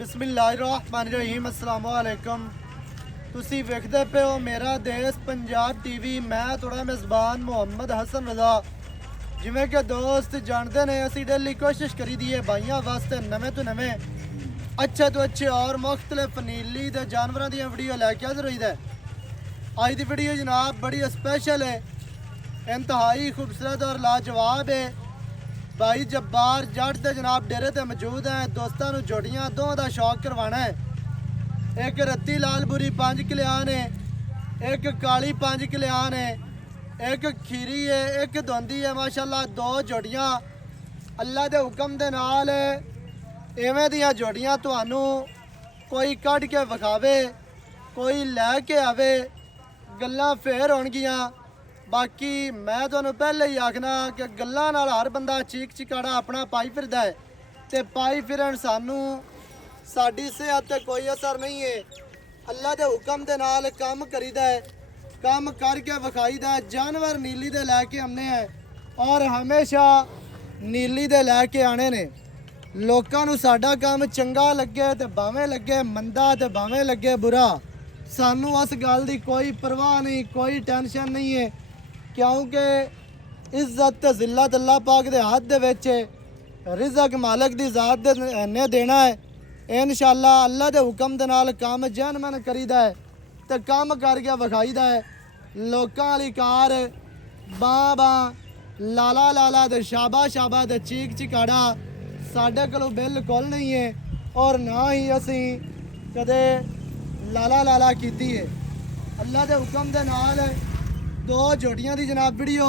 बिस्मिल्लाहिर्रहमानिर्रहीम अस्सलाम वालेकुम। तुसी वेखदे पे हो मेरा देश पंजाब टीवी। मैं थोड़ा मेज़बान मुहम्मद हसन रज़ा। जिमें कि दोस्त जानते ने असी डेली कोशिश करी दी है भाइयों वास्ते नवे तो नवे अच्छे तो अच्छे और मुख्तलिफ नीली ते जानवरों दी वीडियो लैके हाज़र होई दे। अज दी वीडियो जनाब बड़ी स्पेशल है, इंतहाई खूबसूरत और लाजवाब है। भाई जब्बार जट ते जनाब डेरे ते मौजूद है। दोस्तों नूं जोड़ियां दोवां दा शौक करवाना है। एक रत्ती लालबुरी 5 किलियान है, एक काली 5 किलियान है, एक खीरी है, एक दोंदी है। माशाल्लाह दो जोड़ियां अल्लाह दे हुक्म दे नाल इवें दियां जोड़ियां तुहानूं कोई कढ के विखावे, कोई लैके आवे, गल्लां फेर होणगियां। बाकी मैं तुहानूं पहले ही आखना कि गल्लां नाल हर बंदा चीक चिकाड़ा अपना पाई फिरदा है ते पाई फिरन सानूं साडी सेहत ते कोई असर नहीं है। अल्लाह दे हुक्म दे नाल काम करीदा है, काम करके विखाईदा है। जानवर नीली दे लैके आने हैं और हमेशा नीली दे लैके आने ने। लोकां नूं साडा काम चंगा लगे ते भावें लगे मंदा ते भावें लगे बुरा, सानूं उस गल दी कोई परवाह नहीं, कोई टेंशन नहीं है, क्योंकि इज्जत ते जिल्लत अल्लाह पाक दे हाथ दे विच है। रिज़क मालिक दी ज़ात ने देना है। इंशाअल्लाह अल्लाह दे हुक्म दे नाल काम जनमन करीदा है ते काम करके विखाईदा है। लोकां वाली कार बां बां लाला लाला ते शाबा शाबा ते चीक चिकाड़ा साडे कोलों बिल्कुल नहीं है और ना ही असीं कदे लाला लाला कीती है। अल्लाह दे हुक्म दे नाल दो जोड़ियां दी जनाब वीडियो।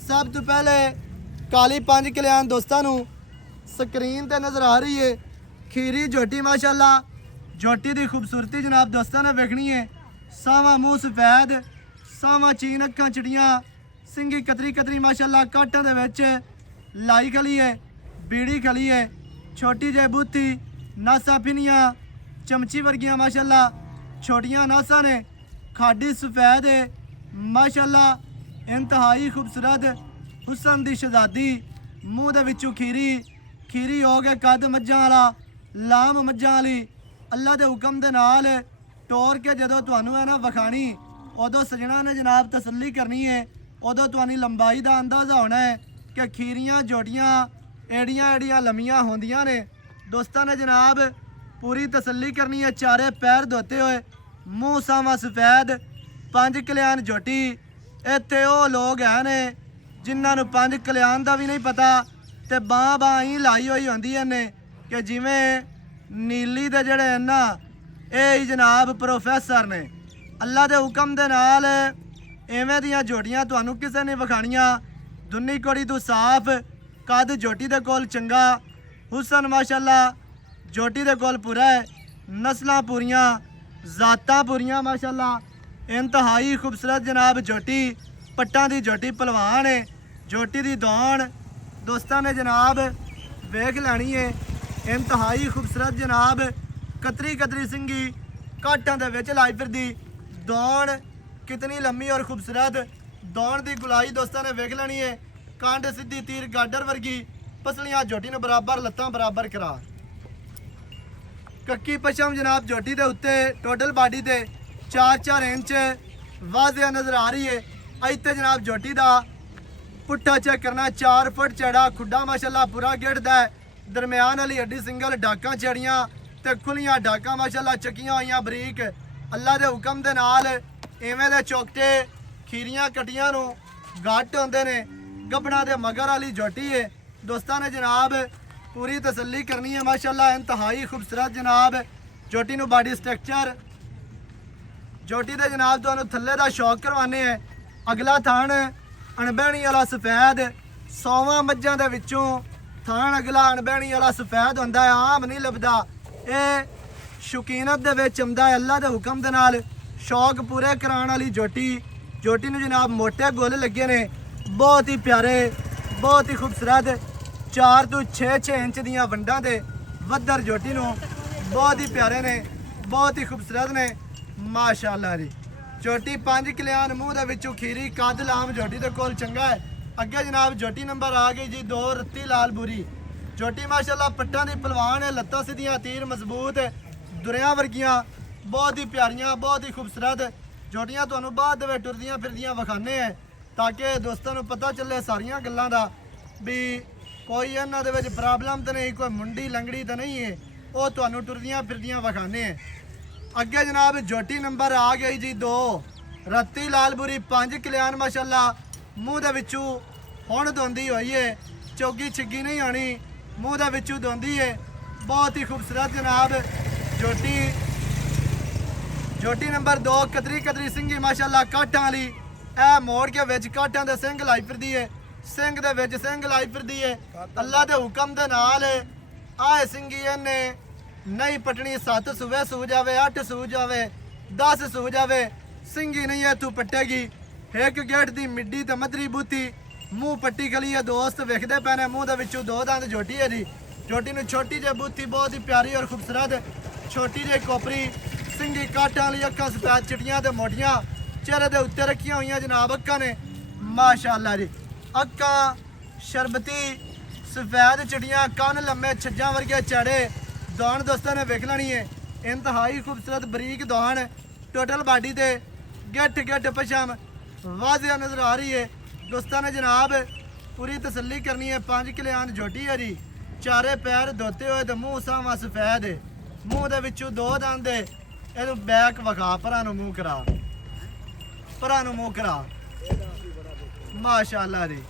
सब तो पहले काली 5 किलियान दोस्तों नूं स्क्रीन ते नज़र आ रही है। खीरी जोटी माशाल्लाह, जोटी दी खूबसूरती जनाब दोस्तों ने वेखनी है। सावा मूँह सफेद, सावा चीन अक्खां चिड़ियां, सिंगी कतरी कतरी माशाल्लाह, काटां दे विच लाई खली है, बीड़ी खली है, छोटी जे बूथी, नासा फिनियां चमची वर्गियां माशाल्लाह, छोटियां नासा ने, खाडी सफेद है माशाल्लाह, इंतहाई खूबसूरत हुसन दी शहजादी। मूँह दे विचों खीरी खीरी हो गए कद मज्जां वाला, लाम मज्जां वाली। अल्लाह दे हुक्म दे नाल टोर के जदों तुहानूं है ना विखाणी, उदों सजना ने जनाब तसल्ली करनी है। उदों तुहानी लंबाई का अंदाज़ा होना है कि खीरियां जोड़ियां एड़ियां एड़ियां लम्मियां होंदियां ने। दोस्तों ने जनाब पूरी तसल्ली करनी है। चारे पैर धोते हुए, मूँह सावा सफेद, 5 किलियान जोटी। इत्थे वो लोग हैं ने जिन्होंने 5 किलियान का भी नहीं पता ते बां बां ही लाई हुई होंदी ने कि जिमें नीली दे जड़े हैं ना ये जनाब प्रोफैसर ने। अल्लाह दे हुक्म दे नाल इवें दियां जोड़ियां तुहानूं किसे ने विखाणियां। दुन्नी कोड़ी तू साफ, कद जोटी दे कोल चंगा, हुसन माशाल्लाह जोटी दे कोल पूरा है, नस्लां पूरियां, जातां पूरियां माशाल्लाह। इंतहाई खूबसूरत जनाब जोटी, पट्टां दी जोटी पलवान है। जोटी दी दौड़ दोस्तों ने जनाब वेख लैनी है। इंतहाई खूबसूरत जनाब कतरी कतरी सिंगी घाटां दे विच लाई फिरदी। दौड़ कितनी लम्मी और खूबसूरत, दौड़ दी गुलाई दोस्तों ने वेख लैनी है। कांड सीधी तीर गाडर वर्गी, पसलियां जोटी ने बराबर, लत्तां बराबर करा। कक्की पशम जनाब जोटी दे उत्ते टोटल बाडी ते 4-4 इंच वाजिया नज़र आ रही है। इत्ते जनाब जोटी दा पुट्ठा चेक करना, 4 फुट चढ़ा खुड्डा माशाल्लाह पूरा गिरदा है। दरम्यान वाली हड्डी सिंगल डाकां चढ़ियां ते खुलियां डाकां माशाल्लाह चकियां होइयां बरीक। अल्लाह दे हुक्म दे नाल इवें दे चौकटे खीरियां कटियां नूं गट होंदे ने। गबड़ा दे मगर वाली जोटी है। दोस्तों ने जनाब पूरी तसल्ली करनी है माशाल्लाह। इंतहाई खूबसूरत जनाब जोटी नूं बॉडी स्ट्रक्चर जोटी दे जनाब तुहानूं थल्ले दा शौक करवाने हैं। अगला थान अणबैणी वाला सफेद, 100 मज्जां दे विचों थान अगला अणबैणी वाला सफेद होंदा है, आम नहीं लभदा। ये शौकीनत दे विच आंदा है। अल्लाह दे हुक्म दे नाल शौक पूरे कराने वाली जोटी। जोटी नूं जनाब मोटे गुल लगे ने, बहुत ही प्यारे, बहुत ही खूबसूरत। 4 तो 6 इंच दियां वंडां दे वद्दर जोटी नूं बहुत ही प्यारे ने, बहुत ही खूबसूरत ने माशाअल्लाह जी। जोटी 5 किलियान, मूँह दे विचों खीरी, कद लाम जोटी दे कोल चंगा है। अगे जनाब जोटी नंबर आ गई जी 2 रत्ती लाल बुरी। ਝੋਟੀ ਮਾਸ਼ਾਅੱਲਾ ਪੱਟਾਂ ਦੀ ਪਹਿਲਵਾਨ ਹੈ, ਲੱਤਾਂ ਸਿੱਧੀਆਂ, ਤੀਰ ਮਜ਼ਬੂਤ ਹੈ, ਦੁਰਿਆਂ ਵਰਗੀਆਂ, ਬਹੁਤ ਹੀ ਪਿਆਰੀਆਂ, ਬਹੁਤ ਹੀ ਖੂਬਸੂਰਤ ਝੋਟੀਆਂ ਤੁਹਾਨੂੰ ਬਾਅਦ ਦੇ ਵਿੱਚ ਟੁਰਦੀਆਂ ਫਿਰਦੀਆਂ ਵਿਖਾਣੇ ਹੈ ਤਾਂ ਕਿ ਦੋਸਤਾਂ ਨੂੰ ਪਤਾ ਚੱਲੇ ਸਾਰੀਆਂ ਗੱਲਾਂ ਦਾ ਵੀ ਕੋਈ ਇਹਨਾਂ ਦੇ ਵਿੱਚ ਪ੍ਰੋਬਲਮ ਤਾਂ ਨਹੀਂ, ਕੋਈ ਮੁੰਡੀ ਲੰਗੜੀ ਤਾਂ ਨਹੀਂ ਹੈ, ਉਹ ਤੁਹਾਨੂੰ ਟੁਰਦੀਆਂ ਫਿਰਦੀਆਂ ਵਿਖਾਣੇ ਹੈ। ਅੱਗੇ ਜਨਾਬ ਝੋਟੀ ਨੰਬਰ ਆ ਗਈ ਜੀ 2 ਰੱਤੀ ਲਾਲਪੁਰੀ 5 ਕਲਿਆਣ ਮਾਸ਼ਾਅੱਲਾ ਮੂੰਹ ਦੇ ਵਿੱਚੋਂ ਹੁਣ ਦੋਂਦੀ ਹੋਈ ਹੈ, ਚੌਗੀ ਛਿੱਗੀ ਨਹੀਂ ਆਣੀ, ਮੂੰਹ ਦੇ ਵਿੱਚੋਂ ਦੋਂਦੀ ਹੈ, ਬਹੁਤ ਹੀ ਖੂਬਸੂਰਤ ਜਨਾਬ ਝੋਟੀ ਨੰਬਰ 2 ਕਤਰੀ ਸਿੰਘੀ ਮਾਸ਼ਾਅੱਲਾ ਕਾਠਾਂ ਵਾਲੀ, ਇਹ ਮੋੜ ਕੇ ਵਿੱਚ ਕਾਠਾਂ ਦੇ ਸਿੰਘ ਲਾਈ ਫਿਰਦੀ ਹੈ, ਸਿੰਘ ਦੇ ਵਿੱਚ ਸਿੰਘ ਲਾਈ ਫਿਰਦੀ ਹੈ, ਅੱਲਾ ਦੇ ਹੁਕਮ ਦੇ ਨਾਲ ਆਏ ਸਿੰਘੀ ਇਹਨੇ ਨਹੀਂ ਪਟਣੀ 7 ਸੂਵੇ ਸੂ ਜਾਵੇ, 8 ਸੂ ਜਾਵੇ, 10 ਸੂ ਜਾਵੇ, ਸਿੰਘੀ ਨਹੀਂ ਹੈ ਤੂੰ ਪੱਟੇਗੀ। ਇੱਕ ਗੇਟ ਦੀ ਮਿੱਡੀ ਤੇ ਮਧਰੀ ਬੂਤੀ ਮੂੰਹ ਪੱਟੀ ਗਲੀ ਹੈ ਦੋਸਤ ਵੇਖਦੇ ਪਏ ਨੇ, ਮੂੰਹ ਦੇ ਵਿੱਚੋਂ 2 ਦੰਦ ਝੋਟੀ ਹੈ ਜੀ। ਝੋਟੀ ਨੂੰ ਛੋਟੀ ਜਿਹੀ ਬੂਤੀ ਬਹੁਤ ਹੀ ਪਿਆਰੀ ਔਰ ਖੂਬਸੂਰਤ, ਛੋਟੀ ਜਿਹੀ ਕੋਪਰੀ ਸਿੰਘੀ ਕਾਠਾਂ ਵਾਲੀ, ਅੱਖਾਂ ਸਫੈਦ ਚਿੱਟੀਆਂ ਤੇ ਮੋਟੀਆਂ, ਚਿਹਰੇ ਦੇ ਉੱਤੇ ਰੱਖੀਆਂ ਹੋਈਆਂ ਜਨਾਬ ਅੱਖਾਂ ਨੇ ਮਾਸ਼ਾਅੱਲਾ ਜੀ, ਅੱਖਾਂ ਸ਼ਰਬਤੀ ਸਫੈਦ ਚਿੱਟੀਆਂ, ਕੰਨ ਲੰਮੇ ਛੱਜਾਂ ਵਰਗੇ ਚੜੇ, ਦੌਣ ਦੋਸਤਾਂ ਨੇ ਵੇਖ ਲੈਣੀ ਹੈ, ਇੰਤਹਾਈ ਖੂਬਸੂਰਤ ਬਰੀਕ ਦੌਣ, ਟੋਟਲ ਬਾਡੀ ਤੇ ਗਿੱਠ ਪਛਮ ਵਾਜ਼ਿਆ ਨਜ਼ਰ ਆ ਰਹੀ ਹੈ ਦੋਸਤਾਂ ਨੇ ਜਨਾਬ ਪੂਰੀ ਤਸੱਲੀ ਕਰਨੀ ਹੈ। 5 ਕਲਿਆਣ ਝੋਟੀ ਹੈ ਜੀ, ਚਾਰੇ ਪੈਰ ਧੋਤੇ ਹੋਏ ਤੇ ਮੂੰਹ ਸਾਵਾ ਸਫੈਦ ਹੈ, ਮੂੰਹ ਦੇ ਵਿੱਚੋਂ 2 ਦੰਦ ਹੈ, ਇਹਨੂੰ ਬੈਕ ਵਖਾ, ਪਰਾਂ ਨੂੰ ਮੂੰਹ ਕਰਾ, ਪਰਾਂ ਨੂੰ ਮੂੰਹ ਕਰਾ ਮਾਸ਼ਾਅੱਲਾ ਜੀ।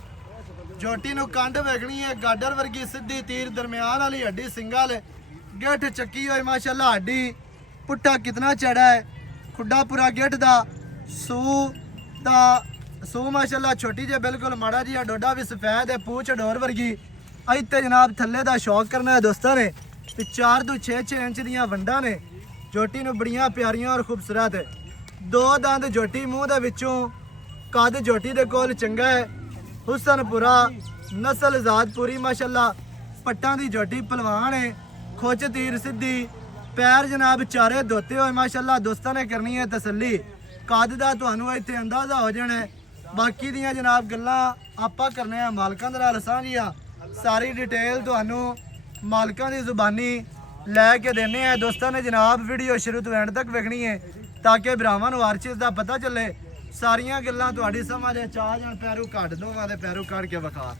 ਝੋਟੀ ਨੂੰ ਕੰਡ ਵੇਖਣੀ ਹੈ ਗਾਡਰ ਵਰਗੀ ਸਿੱਧੀ, ਤੀਰ ਦਰਮਿਆਨ ਵਾਲੀ ਹੱਡੀ ਸਿੰਗਲ, ਗਿੱਠ ਚੱਕੀ ਹੋਈ ਮਾਸ਼ਾਅੱਲਾ ਹੱਡੀ, ਪੁੱਠਾ ਕਿਤਨਾ ਚੜਾ ਹੈ, ਖੁੱਡਾ ਪੂਰਾ ਗਿੱਠ ਦਾ, ਸੂ ਮਾਸ਼ਾਅੱਲਾ ਛੋਟੀ ਜਿਹੀ ਬਿਲਕੁਲ ਮਾੜਾ ਜਿਹਾ ਡੋਡਾ ਵੀ ਸਫੈਦ ਹੈ, ਪੂਛ ਡੋਰ ਵਰਗੀ। ਇੱਥੇ ਜਨਾਬ ਥੱਲੇ ਦਾ ਸ਼ੌਕ ਕਰਨਾ ਹੈ ਦੋਸਤਾਂ ਨੇ ਤੇ 4 ਤੋਂ 6 ਇੰਚ ਦੀਆਂ ਵੰਡਾਂ ਨੇ, ਝੋਟੀ ਨੂੰ ਬੜੀਆਂ ਪਿਆਰੀਆਂ ਔਰ ਖੂਬਸੂਰਤ ਹੈ, 2 ਦੰਦ ਝੋਟੀ ਮੂੰਹ ਦੇ ਵਿੱਚੋਂ, ਕੱਦ ਝੋਟੀ ਦੇ ਕੋਲ ਚੰਗਾ ਹੈ, ਹੁਸਨ ਪੂਰਾ, ਨਸਲ ਜ਼ਾਤ ਪੂਰੀ ਮਾਸ਼ਾਅੱਲਾ, ਪੱਟਾਂ ਦੀ ਝੋਟੀ ਪਹਿਲਵਾਨ ਹੈ, ਖੁੱਚ ਤੀਰ ਸਿੱਧੀ, ਪੈਰ ਜਨਾਬ ਚਾਰੇ ਧੋਤੇ ਹੋਏ ਮਾਸ਼ਾਅੱਲਾ ਦੋਸਤਾਂ ਨੇ ਕਰਨੀ ਹੈ ਤਸੱਲੀ, ਕੱਦ ਦਾ ਤੁਹਾਨੂੰ ਇੱਥੇ ਅੰਦਾਜ਼ਾ ਹੋ ਜਾਣਾ ਹੈ। ਬਾਕੀ ਦੀਆਂ ਜਨਾਬ ਗੱਲਾਂ ਆਪਾਂ ਕਰਨੇ ਆ ਮਾਲਕਾਂ ਦੇ ਨਾਲ ਸਾਂਝੀਆਂ, ਸਾਰੀ ਡਿਟੇਲ ਤੁਹਾਨੂੰ ਮਾਲਕਾਂ ਦੀ ਜ਼ੁਬਾਨੀ ਲੈ ਕੇ ਦੇਣੇ ਆ ਦੋਸਤਾਂ ਨੇ ਜਨਾਬ। ਵੀਡੀਓ ਸ਼ੁਰੂ ਤੋਂ ਐਂਡ ਤੱਕ ਵੇਖਣੀ ਹੈ ਤਾਂ ਕਿ ਭਰਾਵਾਂ ਨੂੰ ਹਰ ਚੀਜ਼ ਦਾ ਪਤਾ ਚੱਲੇ, ਸਾਰੀਆਂ ਗੱਲਾਂ ਤੁਹਾਡੀ ਸਮਝ ਚ ਆ ਜਾਣ। ਪੈਰੂ ਕੱਢ ਦੋਵਾਂ ਦੇ ਪੈਰੂ ਕੱਢ ਕੇ ਵਿਖਾ।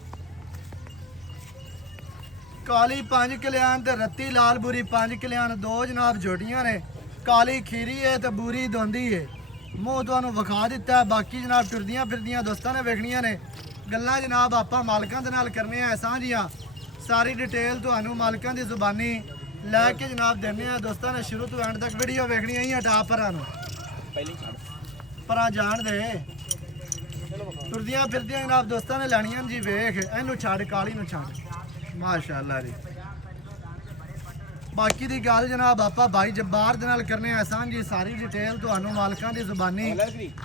ਕਾਲੀ 5 ਕਲਿਆਣ ਤੇ ਰੱਤੀ ਲਾਲਪੁਰੀ 5 ਕਲਿਆਣ, 2 ਜਨਾਬ ਝੋਟੀਆਂ ਨੇ, ਕਾਲੀ ਖੀਰੀ ਹੈ ਤੇ ਬੂਰੀ ਦੋਂਦੀ ਹੈ, ਮੂੰਹ ਤੁਹਾਨੂੰ ਵਿਖਾ ਦਿੱਤਾ। ਬਾਕੀ ਜਨਾਬ ਟੁਰਦੀਆਂ ਫਿਰਦੀਆਂ ਦੋਸਤਾਂ ਨੇ ਵੇਖਣੀਆਂ ਨੇ ਗੱਲਾਂ ਜਨਾਬ ਆਪਾਂ ਮਾਲਕਾਂ ਦੇ ਨਾਲ ਕਰਨੇ ਆ ਸਾਂਝੀਆਂ, ਸਾਰੀ ਡਿਟੇਲ ਤੁਹਾਨੂੰ ਮਾਲਕਾਂ ਦੀ ਜ਼ੁਬਾਨੀ ਲੈ ਕੇ ਜਨਾਬ ਦਿੰਦੇ ਆ ਦੋਸਤਾਂ ਨੇ। ਸ਼ੁਰੂ ਤੋਂ ਐਂਡ ਤੱਕ ਵੀਡੀਓ ਵੇਖਣੀ ਹੈ, ਹਟਾ ਪਰਾਂ ਨੂੰ ਪਰਾਂ ਜਾਣ ਦੇ, ਟੁਰਦੀਆਂ ਫਿਰਦੀਆਂ ਜਨਾਬ ਦੋਸਤਾਂ ਨੇ ਲੈਣੀਆਂ ਜੀ। ਵੇਖ ਇਹਨੂੰ ਛੱਡ, ਕਾਲੀ ਨੂੰ ਛੱਡ ਮਾਸ਼ਾਅੱਲਾ ਜੀ। ਬਾਕੀ ਦੀ ਗੱਲ ਜਨਾਬ ਆਪਾਂ ਭਾਈ ਜੱਬਾਰ ਦੇ ਨਾਲ ਕਰਨੇ ਆ ਸਾਂਝੀ, ਸਾਰੀ ਡਿਟੇਲ ਤੁਹਾਨੂੰ ਮਾਲਕਾਂ ਦੀ ਜ਼ੁਬਾਨੀ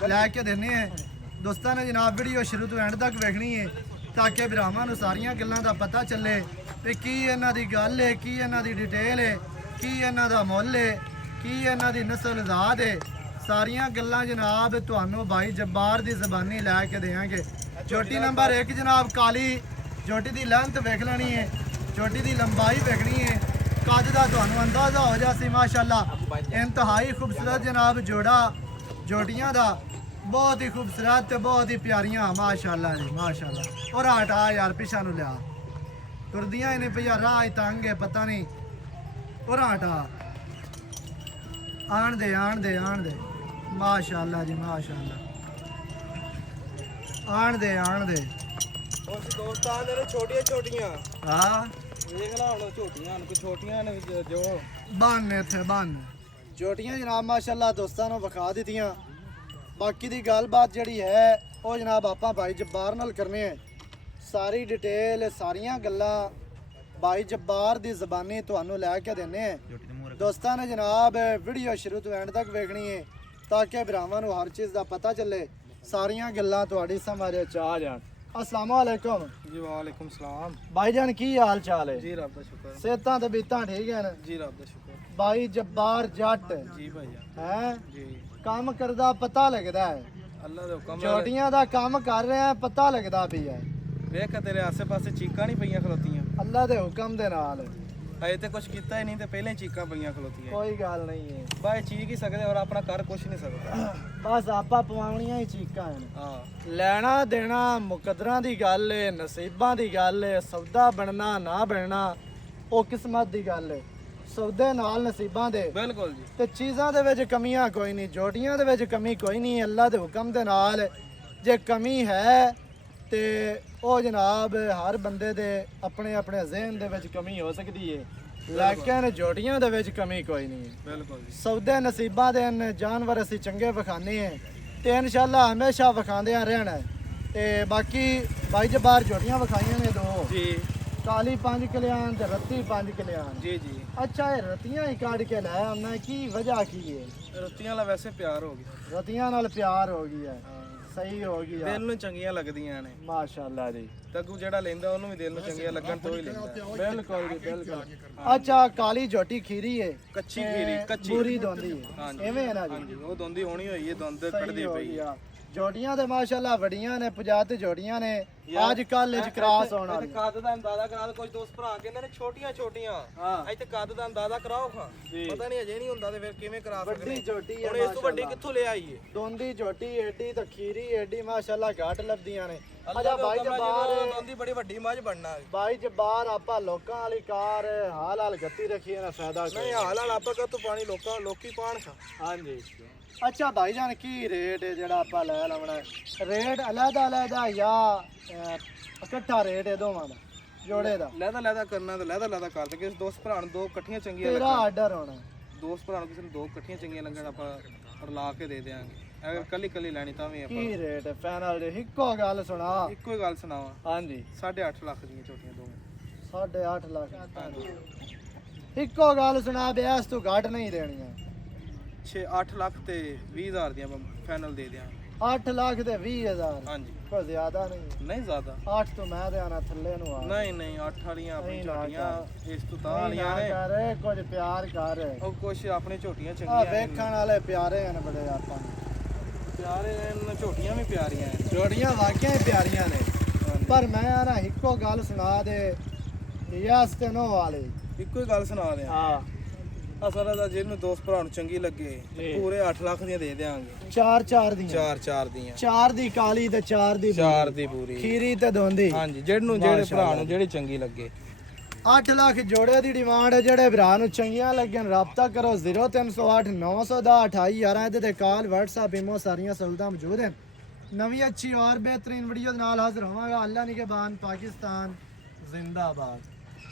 ਲੈ ਕੇ ਦਿੰਨੇ ਆ ਦੋਸਤਾਂ ਨੇ ਜਨਾਬ। ਵੀਡੀਓ ਸ਼ੁਰੂ ਤੋਂ ਐਂਡ ਤੱਕ ਵੇਖਣੀ ਹੈ ਤਾਂ ਕਿ ਭਰਾਵਾਂ ਨੂੰ ਸਾਰੀਆਂ ਗੱਲਾਂ ਦਾ ਪਤਾ ਚੱਲੇ ਤੇ ਕੀ ਇਹਨਾਂ ਦੀ ਗੱਲ ਹੈ, ਕੀ ਇਹਨਾਂ ਦੀ ਡਿਟੇਲ ਹੈ, ਕੀ ਇਹਨਾਂ ਦਾ ਮੁੱਲ ਹੈ, ਕੀ ਇਹਨਾਂ ਦੀ ਨਸਲ ਜ਼ਾਤ ਹੈ, ਸਾਰੀਆਂ ਗੱਲਾਂ ਜਨਾਬ ਤੁਹਾਨੂੰ ਭਾਈ ਜੱਬਾਰ ਦੀ ਜ਼ੁਬਾਨੀ ਲੈ ਕੇ ਦੇਵਾਂਗੇ। ਝੋਟੀ ਨੰਬਰ 1 ਜਨਾਬ ਕਾਲੀ, ਝੋਟੀ ਦੀ ਲੈਂਥ ਵੇਖ ਲੈਣੀ ਹੈ, ਝੋਟੀ ਦੀ ਲੰਬਾਈ ਵੇਖਣੀ ਹੈ, ਕੱਦ ਦਾ ਤੁਹਾਨੂੰ ਅੰਦਾਜ਼ਾ ਹੋ ਜਾਸੀ ਮਾਸ਼ਾਅੱਲਾ। ਇੰਤਹਾਈ ਖੂਬਸੂਰਤ ਜਨਾਬ ਜੋੜਾ ਝੋਟੀਆਂ ਦਾ, ਬਹੁਤ ਹੀ ਖੂਬਸੂਰਤ ਤੇ ਬਹੁਤ ਹੀ ਪਿਆਰੀਆਂ ਮਾਸ਼ਾਅੱਲਾ ਜੀ ਮਾਸ਼ਾਅੱਲਾ। ਔਰ ਹਟਾ ਯਾਰ ਪਿਛਾ ਨੂੰ ਲਿਆ, ਤੁਰਦੀਆਂ ਇਹਨੇ ਭਈਆ ਰਾਹ ਤੰਗ ਹੈ ਪਤਾ ਨਹੀਂ, ਔਰ ਹਟਾ ਆਣ ਦੇ ਮਾਸ਼ਾਅੱਲਾ ਜੀ ਮਾਸ਼ਾਅੱਲਾ, ਆਣ ਦੇ ਉਸ ਦੋਸਤਾਂ ਦੇ ਛੋਟੀਆਂ ਹਾਂ ਦੇਖ ਲਾ ਹੁਣ ਝੋਟੀਆਂ ਨੂੰ, ਛੋਟੀਆਂ ਨੇ ਜੋ ਬੰਨ ਇੱਥੇ ਬੰਨ ਝੋਟੀਆਂ ਜਨਾਬ ਮਾਸ਼ਾਅੱਲਾ ਦੋਸਤਾਂ ਨੂੰ ਵਿਖਾ ਦਿੱਤੀਆਂ। ਬਾਕੀ ਦੀ ਗੱਲਬਾਤ ਜਿਹੜੀ ਹੈ ਉਹ ਜਨਾਬ ਆਪਾਂ ਭਾਈ ਜੱਬਾਰ ਨਾਲ ਕਰਨੇ ਹੈ, ਸਾਰੀ ਡਿਟੇਲ ਸਾਰੀਆਂ ਗੱਲਾਂ ਭਾਈ ਜੱਬਾਰ ਦੀ ਜ਼ਬਾਨੀ ਤੁਹਾਨੂੰ ਲੈ ਕੇ ਦੇਣੇ ਹੈ ਦੋਸਤਾਂ ਨੇ ਜਨਾਬ। ਵੀਡੀਓ ਸ਼ੁਰੂ ਤੋਂ ਐਂਡ ਤੱਕ ਵੇਖਣੀ ਹੈ ਤਾਂ ਕਿ ਭਰਾਵਾਂ ਨੂੰ ਹਰ ਚੀਜ਼ ਦਾ ਪਤਾ ਚੱਲੇ, ਸਾਰੀਆਂ ਗੱਲਾਂ ਤੁਹਾਡੀ ਸਮਝ ਚ ਆ ਜਾਣ। अस्सलाम वालेकुम जी। वालेकुम सलाम भाईजान की हाल चाल है जी, रब दा शुक्र सेहतां ते बीतां ठीक है जी, रब दा शुक्र। भाई जब्बार जट जी भाईजान है जी, काम करदा पता लगदा है, अल्लाह दे हुक्म छोटियां दा काम कर रहे हैं पता लगदा भी है। ਵੇਖ ਤੇਰੇ ਆਸੇ ਪਾਸੇ ਚੀਕਾਂ ਨਹੀਂ ਪਈਆਂ ਖਲੋਤੀਆਂ। ਅੱਲਾ ਦੇ ਹੁਕਮ ਦੇ ਨਾਲ ਅਜੇ ਤੇ ਕੁਝ ਕੀਤਾ ਹੀ ਨਹੀਂ ਤੇ ਪਹਿਲਾਂ ਹੀ ਚੀਕਾਂ ਪਈਆਂ ਖਲੋਤੀਆਂ ਕੋਈ ਗੱਲ ਨਹੀਂ ਹੈ ਬਾਏ ਚੀਕ ਹੀ ਸਕਦੇ ਔਰ ਆਪਣਾ ਕਰ ਕੁਝ ਨਹੀਂ ਸਕਦਾ ਬਸ ਆਪਾਂ ਪਵਾਉਣੀਆਂ ਹੀ ਚੀਕਾਂ ਹਨ ਹਾਂ ਲੈਣਾ ਦੇਣਾ ਮੁਕੱਦਰਾਂ ਦੀ ਗੱਲ ਏ ਨਸੀਬਾਂ ਦੀ ਗੱਲ ਏ ਸੌਦਾ ਬਣਨਾ ਨਾ ਬਣਨਾ ਉਹ ਕਿਸਮਤ ਦੀ ਗੱਲ ਏ ਸੌਦੇ ਨਾਲ ਨਸੀਬਾਂ ਦੇ ਬਿਲਕੁਲ ਜੀ ਤੇ ਚੀਜ਼ਾਂ ਦੇ ਵਿੱਚ ਕਮੀਆਂ ਕੋਈ ਨਹੀਂ ਜੋਟੀਆਂ ਦੇ ਵਿੱਚ ਕਮੀ ਕੋਈ ਨਹੀਂ ਅੱਲਾ ਦੇ ਹੁਕਮ ਦੇ ਨਾਲ ਜੇ ਕਮੀ ਹੈ ਤੇ ਉਹ ਜਨਾਬ ਹਰ ਬੰਦੇ ਦੇ ਆਪਣੇ ਆਪਣੇ ਜ਼ਿਹਨ ਦੇ ਵਿੱਚ ਕਮੀ ਹੋ ਸਕਦੀ ਏ ਲੇਕਿਨ ਜੋਟੀਆਂ ਦੇ ਵਿੱਚ ਕਮੀ ਕੋਈ ਨਹੀਂ ਬਿਲਕੁਲ ਜੀ ਸੌਦੇ ਨਸੀਬਾਂ ਦੇ ਹਨ ਜਾਨਵਰ ਅਸੀਂ ਚੰਗੇ ਵਿਖਾਣੇ ਆ ਤੇ ਇਨਸ਼ਾਅੱਲਾ ਹਮੇਸ਼ਾ ਵਿਖਾਉਂਦਿਆਂ ਰਹਿਣਾ ਤੇ ਬਾਕੀ ਬਾਈ ਜਬਾਰ ਜੋਟੀਆਂ ਵਿਖਾਈਆਂ ਨੇ ਦੋ ਜੀ ਕਾਲੀ 5 ਕਿਲਿਆਂ ਤੇ ਰੱਤੀ 5 ਕਿਲਿਆਂ ਜੀ ਜੀ ਅੱਛਾ ਇਹ ਰਤੀਆਂ ਹੀ ਕੱਢ ਕੇ ਲੈ ਆਉਣਾ ਕੀ ਵਜ੍ਹਾ ਕੀ ਹੈ ਰੁੱਤੀਆਂ ਵਾਲਾ ਵੈਸੇ ਪਿਆਰ ਹੋ ਗਿਆ ਰਤੀਆਂ ਨਾਲ ਪਿਆਰ ਹੋ ਗਈ ਹੈ ਸਹੀ ਹੋ ਗਈ ਦਿਲ ਨੂੰ ਚੰਗੀਆਂ ਲੱਗਦੀਆਂ ਨੇ ਮਾਸ਼ਾਅੱਲਾ ਜੀ ਤੱਗੂ ਜਿਹੜਾ ਲੈਂਦਾ ਉਹਨੂੰ ਵੀ ਦਿਲ ਨੂੰ ਚੰਗੀਆਂ ਲੱਗਣ ਤੋਂ ਹੀ ਲੈਂਦਾ ਬਿਲਕੁਲ ਜੀ ਬਿਲਕੁਲ ਅੱਛਾ ਕਾਲੀ ਝੋਟੀ ਖੀਰੀ ਹੈ ਕੱਚੀ ਖੀਰੀ ਕੱਚੀ ਪੂਰੀ ਦੋਂਦੀ ਹੈ ਹਾਂਜੀ। ਐਵੇਂ ਹੈ ਨਾ ਜੀ ਹਾਂਜੀ ਉਹ ਦੋਂਦੀ ਹੋਣੀ ਹੋਈ ਹੈ ਦੁੰਦ ਸਹੀ ਕੱਢਦੀ ਹੋ ਪਈ ਗਈ ਹੈ ਆ ਜੋਟੀਆਂ ਦੇ ਮਾਸ਼ਾਅੱਲਾ ਵੱਡੀਆਂ ਨੇ 50 ਤੇ ਜੋਟੀਆਂ ਨੇ ਅੱਜ ਕੱਲ ਚ ਕ੍ਰਾਸ ਹੋਣ ਵਾਲੀ ਕੱਦ ਦਾ ਅੰਦਾਜ਼ਾ ਕਰਾ ਦੇ ਕੁਝ ਦੋਸਤ ਭਰਾ ਕਹਿੰਦੇ ਨੇ ਛੋਟੀਆਂ ਛੋਟੀਆਂ ਹਾਂ ਇੱਥੇ ਕੱਦ ਦਾ ਅੰਦਾਜ਼ਾ ਕਰਾਓ ਖਾਂ ਪਤਾ ਨਹੀਂ ਅਜੇ ਨਹੀਂ ਹੁੰਦਾ ਤੇ ਫਿਰ ਕਿਵੇਂ ਕਰਾ ਸਕਦੇ ਵੱਡੀ ਝੋਟੀ ਹੈ ਹੁਣ ਇਸ ਤੋਂ ਵੱਡੀ ਕਿੱਥੋਂ ਲੈ ਆਈਏ ਦੋਂਦੀ ਝੋਟੀ ਏਡੀ ਤੇ ਖੀਰੀ ਏਡੀ ਮਾਸ਼ਾਅੱਲਾ ਘਾਟ ਲੱਭਦੀਆਂ ਨੇ ਅੱਛਾ ਭਾਈ ਜਬਾਰ ਦੋਂਦੀ ਬੜੀ ਵੱਡੀ ਮੱਝ ਬਣਨਾ ਬਾਈ ਜਬਾਰ ਆਪਾਂ ਲੋਕਾਂ ਵਾਲੀ ਕਾਰ ਹਾਲ ਹਾਲ ਗੱਤੀ ਰੱਖੀ ਨਾ ਫਾਇਦਾ ਨਹੀਂ ਹਾਲ ਹਾਲ ਆਪਾਂ ਕਾ ਤੂੰ ਪਾਣੀ ਲੋਕੀ ਪਾਣ ਖਾ ਹਾਂਜੀ ਅੱਛਾ ਭਾਈ ਜਾਨ ਕੀ ਰੇਟ ਹੈ ਜਿਹੜਾ ਆਪਾਂ ਲੈ ਲਵਣਾ ਰੇਟ ਅਲੱਗਾ ਜਾਂ ਇਕੱਠਾ ਰੇਟ ਹੈ ਦੋਵਾਂ ਦਾ ਜੋੜੇ ਦਾ ਲੈਦਾ ਕਰਨਾ ਤੇ ਲੈਦਾ ਕਰ ਦੇ ਕਿਸੇ ਦੋਸਤ ਭਰਾ ਨੂੰ ਦੋ ਇਕੱਠੀਆਂ ਚੰਗੀਆਂ ਤੇਰਾ ਲੱਗਣ ਆਰਡਰ ਹੋਣਾ ਦੋਸਤ ਭਰਾ ਨੂੰ ਕਿਸੇ ਨੂੰ ਦੋ ਇਕੱਠੀਆਂ ਚੰਗੀਆਂ ਲੱਗਣ ਆਪਾਂ ਰਲਾ ਕੇ ਦੇ ਦੇਾਂਗੇ ਅਗਰ ਕੱਲੀ ਲੈਣੀ ਤਾਂ ਵੀ ਆਪਾਂ ਕੀ ਰੇਟ ਹੈ ਫਾਈਨਲ ਦੇ ਇੱਕੋ ਗੱਲ ਸੁਣਾ ਇੱਕੋ ਹੀ ਗੱਲ ਸੁਣਾਵਾ ਹਾਂਜੀ 8.5 ਲੱਖ ਦੀਆਂ ਝੋਟੀਆਂ ਦੋਵੇਂ 8.5 ਲੱਖ ਇੱਕੋ ਗੱਲ ਸੁਣਾ ਬਿਆਸ ਤੂੰ ਘੱਟ ਨਹੀਂ ਦੇਣੀਆਂ 8 ਲੱਖ ਤੇ 20,000 ਦੀਆਂ ਫਾਈਨਲ ਦੇ ਦਿਆਂ 8 ਲੱਖ ਤੇ 20,000 ਹਾਂਜੀ ਕੋਈ ਜ਼ਿਆਦਾ ਨਹੀਂ ਨਹੀਂ ਜ਼ਿਆਦਾ 8 ਤੋਂ ਮੈਂ ਦੇ ਆਣਾ ਥੱਲੇ ਨੂੰ ਆ ਨਹੀਂ 8 ਵਾਲੀਆਂ ਆਪਣੀ ਨਹੀਂ ਨਾ ਝੋਟੀਆਂ ਇਸ ਤੋਂ ਤਾਂ ਨਹੀਂ ਵਾਲੀਆਂ ਨਾ ਨੇ ਕਰ ਕੁਝ ਪਿਆਰ ਕਰ ਉਹ ਕੁਛ ਆਪਣੀ ਝੋਟੀਆਂ ਆ ਚੰਗੀਆਂ ਨੇ ਵੇਖਣ ਵਾਲੇ ਪਿਆਰੇ ਹਨ ਬੜੇ ਆਪਾਂ ਨੂੰ ਪਿਆਰੇ ਨੇ ਝੋਟੀਆਂ ਵੀ ਪਿਆਰੀਆਂ ਨੇ ਜੋੜੀਆਂ ਵਾਕਿਆ ਹੀ ਪਿਆਰੀਆਂ ਨੇ ਪਰ ਮੈਂ ਆ ਨਾ ਇੱਕੋ ਗੱਲ ਸੁਣਾ ਦੇ ਯਸ ਤੇ ਨੋ ਵਾਲੇ ਇੱਕੋ ਹੀ ਗੱਲ ਸੁਣਾ ਦਿਆਂ ਹਾਂ ਅਸਲ ਦਾ ਜਿਹਨੂੰ ਦੋਸਤ ਭਰਾ ਨੂੰ ਚੰਗੀ ਲੱਗੇ ਜੀ। ਪੂਰੇ 8 ਲੱਖ ਦੀਆਂ ਦੇ ਦਿਆਂਗੇ 4 ਦੀਆਂ 4 ਦੀਆਂ 4 ਦੀ ਕਾਲੀ ਤੇ 4 ਦੀ 4 ਦੀ ਪੂਰੀ ਖੀਰੀ ਤੇ ਦੋਂਦੀ ਹਾਂਜੀ ਜਿਹੜੇ ਭਰਾ ਨੂੰ ਜਿਹੜੀ ਚੰਗੀ ਲੱਗੇ 8 ਲੱਖ ਜੋੜੇ ਦੀ ਡਿਮਾਂਡ ਹੈ ਜਿਹੜੇ ਭਰਾ ਨੂੰ ਚੰਗੀਆਂ ਲੱਗਣ ਰਾਬਤਾ ਕਰੋ 0308 910 2811 ਇਹਦੇ ਤੇ ਕਾਲ WhatsApp ਇਮੋ ਸਾਰੀਆਂ ਸਹੂਲਤਾਂ ਮੌਜੂਦ ਹਨ ਨਵੀਂ ਅੱਛੀ ਔਰ ਬਿਹਤਰੀਨ ਵੀਡੀਓ ਦੇ ਨਾਲ ਹਾਜ਼ਰ ਹੋਵਾਂਗਾ ਅੱਲਾ ਨਿਗਹਿਬਾਨ ਪਾਕਿਸਤਾਨ ਜ਼ਿੰਦਾਬਾਦ